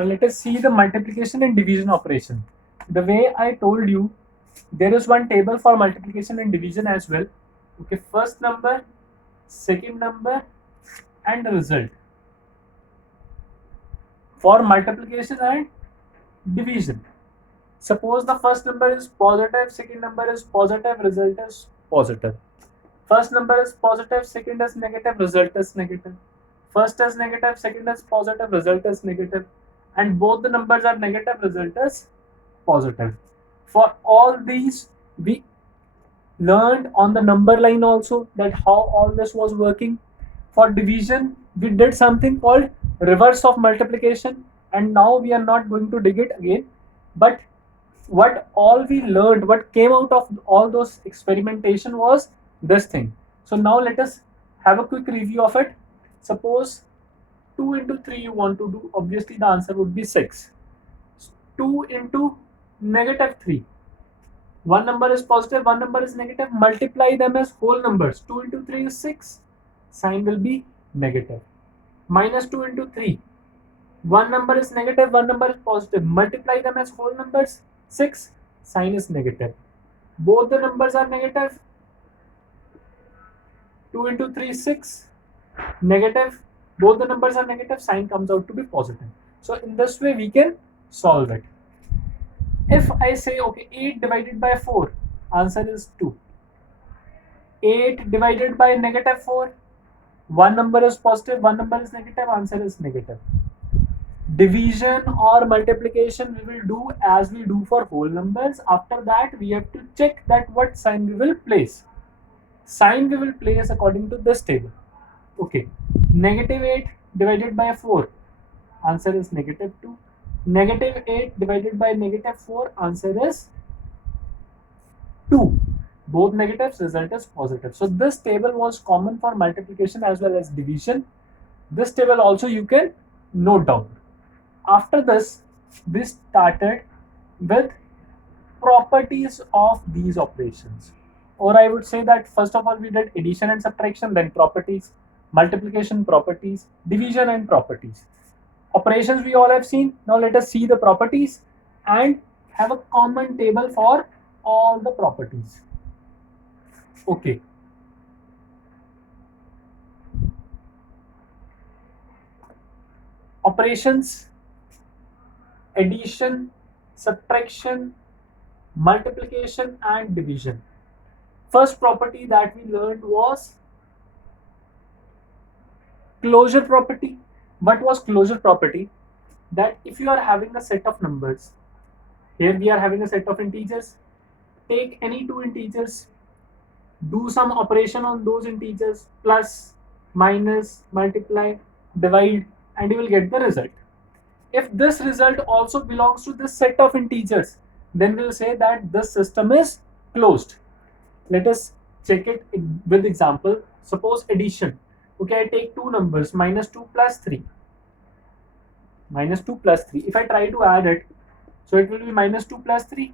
Now let us see the multiplication and division operation. The way I told you, there is one table for multiplication and division as well. Okay, first number, second number, and result for multiplication and division. Suppose the first number is positive, second number is positive, result is positive. First number is positive, second is negative, result is negative. First is negative, second is positive, result is negative. And both the numbers are negative, result is positive. For all these, we learned on the number line also that how all this was working. For division, we did something called reverse of multiplication, and now we are not going to dig it again. But what all we learned, what came out of all those experimentation was this thing. So now let us have a quick review of it. Suppose 2 into 3 you want to do, obviously the answer would be 6. 2 into negative 3. One number is positive, one number is negative. Multiply them as whole numbers. 2 into 3 is 6. Sign will be negative. Minus 2 into 3. One number is negative, one number is positive. Multiply them as whole numbers. 6. Sign is negative. Both the numbers are negative. 2 into 3 is 6. Negative. Both the numbers are negative. Sign comes out to be positive. So in this way we can solve it. If I say, okay, 8 divided by 4, answer is 2. 8 divided by negative 4, one number is positive, one number is negative, answer is negative. Division or multiplication we will do as we do for whole numbers. After that, we have to check that what sign we will place. Sign we will place according to this table. Okay, negative 8 divided by 4, answer is negative 2. Negative 8 divided by negative 4, answer is 2. Both negatives, result is positive. So this table was common for multiplication as well as division. This table also you can note down. After this, we started with properties of these operations. Or I would say that first of all we did addition and subtraction, then properties, multiplication, properties, division and properties. Operations we all have seen. Now let us see the properties and have a common table for all the properties. Okay. Operations, addition, subtraction, multiplication and division. First property that we learned was closure property. What was closure property? That if you are having a set of numbers, here we are having a set of integers, take any two integers, do some operation on those integers, plus, minus, multiply, divide, and you will get the result. If this result also belongs to this set of integers, then we'll say that this system is closed. Let us check it with example. Suppose addition. Okay, I take two numbers, minus 2 plus 3. Minus 2 plus 3. If I try to add it, so it will be minus 2 plus 3.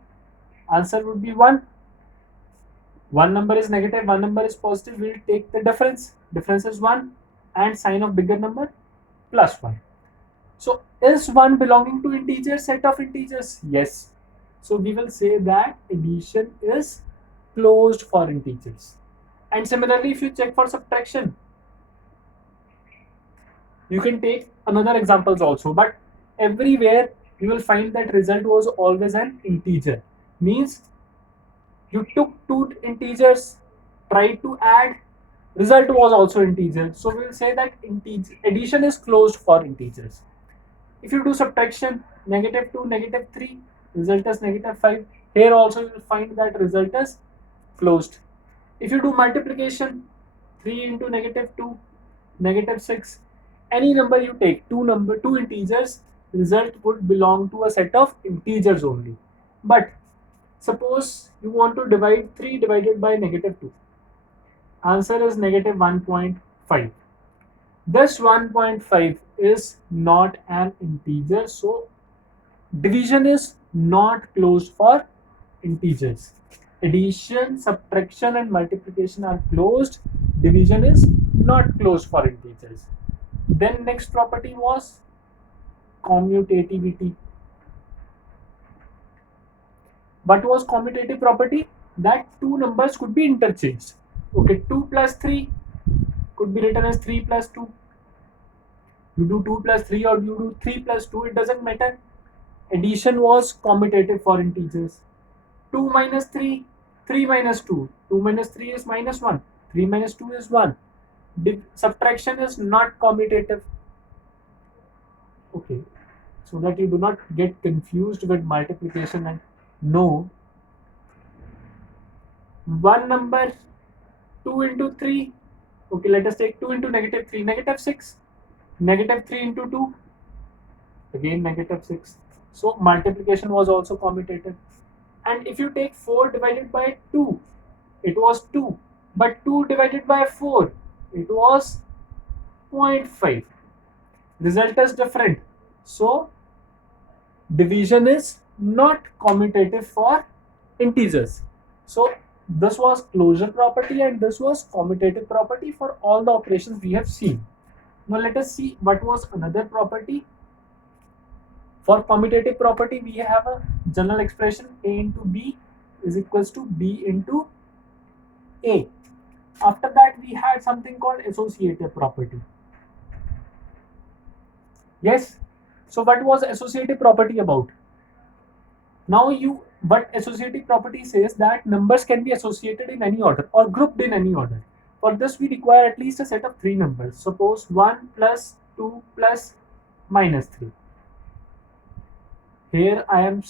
Answer would be 1. One number is negative, one number is positive. We'll take the difference. Difference is 1 and sign of bigger number plus 1. So is 1 belonging to integer set of integers? Yes. So we will say that addition is closed for integers. And similarly, if you check for subtraction, you can take another examples also, but everywhere you will find that result was always an integer. Means you took two integers, tried to add, result was also integer. So we will say that addition is closed for integers. If you do subtraction, negative 2, negative 3, result is negative 5. Here also you will find that result is closed. If you do multiplication, 3 into negative 2, negative 6, any number you take, two integers, result would belong to a set of integers only. But suppose you want to divide 3 divided by negative 2. Answer is negative 1.5. This 1.5 is not an integer, so division is not closed for integers. Addition, subtraction and multiplication are closed. Division is not closed for integers. Then next property was commutativity. What was commutative property? That two numbers could be interchanged. Okay, 2 plus 3 could be written as 3 plus 2. You do 2 plus 3 or you do 3 plus 2, it doesn't matter. Addition was commutative for integers. 2 minus 3, 3 minus 2. 2 minus 3 is minus 1. 3 minus 2 is 1. Subtraction is not commutative. Okay, so that you do not get confused with multiplication and no. One number 2 into 3. Okay, let us take 2 into negative 3, negative 6. Negative 3 into 2, again negative 6. So multiplication was also commutative. And if you take 4 divided by 2, it was 2. But 2 divided by 4, it was 0.5. Result is different. So division is not commutative for integers. So this was closure property and this was commutative property for all the operations we have seen. Now let us see what was another property. For commutative property, we have a general expression A into B is equals to B into A. After that, we had something called associative property. Yes. So what was associative property about? Now but associative property says that numbers can be associated in any order or grouped in any order. For this, we require at least a set of 3 numbers. Suppose 1 plus 2 plus minus 3. Here I am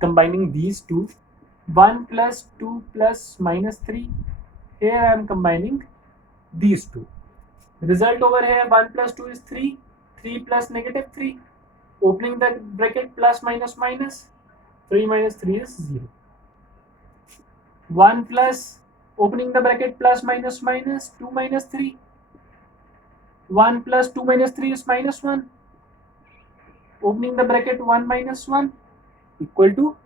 combining these two. 1 plus 2 plus minus 3. Here I am combining these two. Result over here 1 plus 2 is 3. 3 plus negative 3. Opening the bracket plus minus minus. 3 minus 3 is 0. 1 plus opening the bracket plus minus minus 2 minus 3. 1 plus 2 minus 3 is minus 1. Opening the bracket 1 minus 1 equal to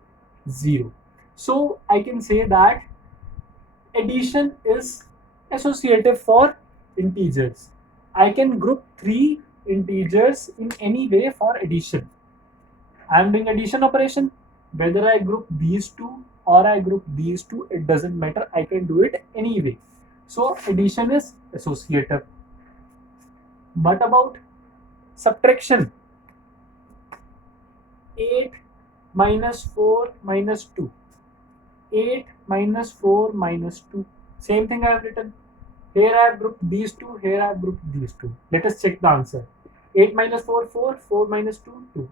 0. So I can say that addition is associative for integers. I can group 3 integers in any way for addition. I am doing addition operation. Whether I group these two or I group these two, it doesn't matter. I can do it anyway. So addition is associative. What about subtraction? 8 minus 4 minus 2. 8 minus 4 minus 2. Same thing I have written. Here I have grouped these two, here I have grouped these two. Let us check the answer. 8 minus 4, 4. 4 minus 2, 2.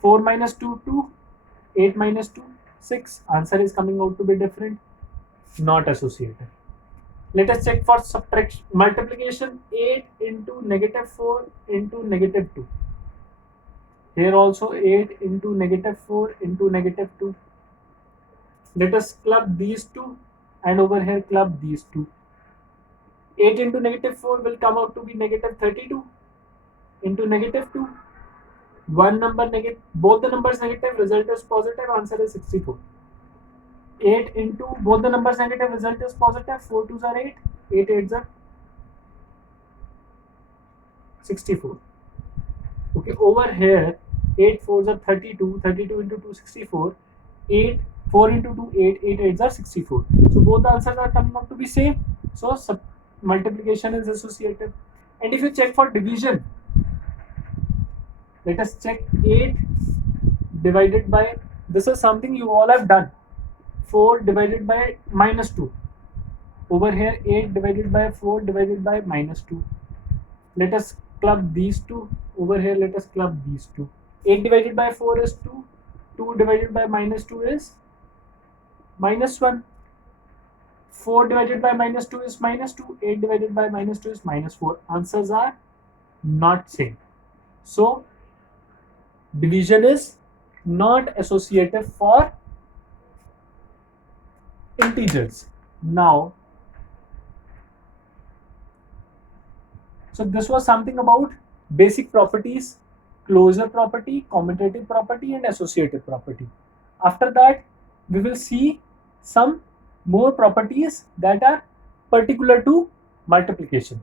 4 minus 2, 2. 8 minus 2, 6. Answer is coming out to be different. Not associative. Let us check for subtraction. Multiplication 8 into negative 4 into negative 2. Here also 8 into negative 4 into negative 2. Let us club these two and over here club these two. 8 into negative 4 will come out to be negative 32 into negative 2. One number negative, both the numbers negative, result is positive, answer is 64. 8 into both the numbers negative, result is positive, 4 2s are 8, 8 8s are 64. Okay, over here 8 4s are 32, 32 into 2 64, 8 4 into 2 8, 8 8s are 64. So both the answers are coming out to be same. So multiplication is associative. And if you check for division, let us check 8 divided by, this is something you all have done, 4 divided by minus 2. Over here 8 divided by 4 divided by minus 2. Let us club these two. Over here let us club these two. 8 divided by 4 is 2. 2 divided by minus 2 is minus 1. 4 divided by minus 2 is minus 2. 8 divided by minus 2 is minus 4. Answers are not same. So division is not associative for integers. Now, so this was something about basic properties, closure property, commutative property and associative property. After that, we will see some more properties that are particular to multiplication.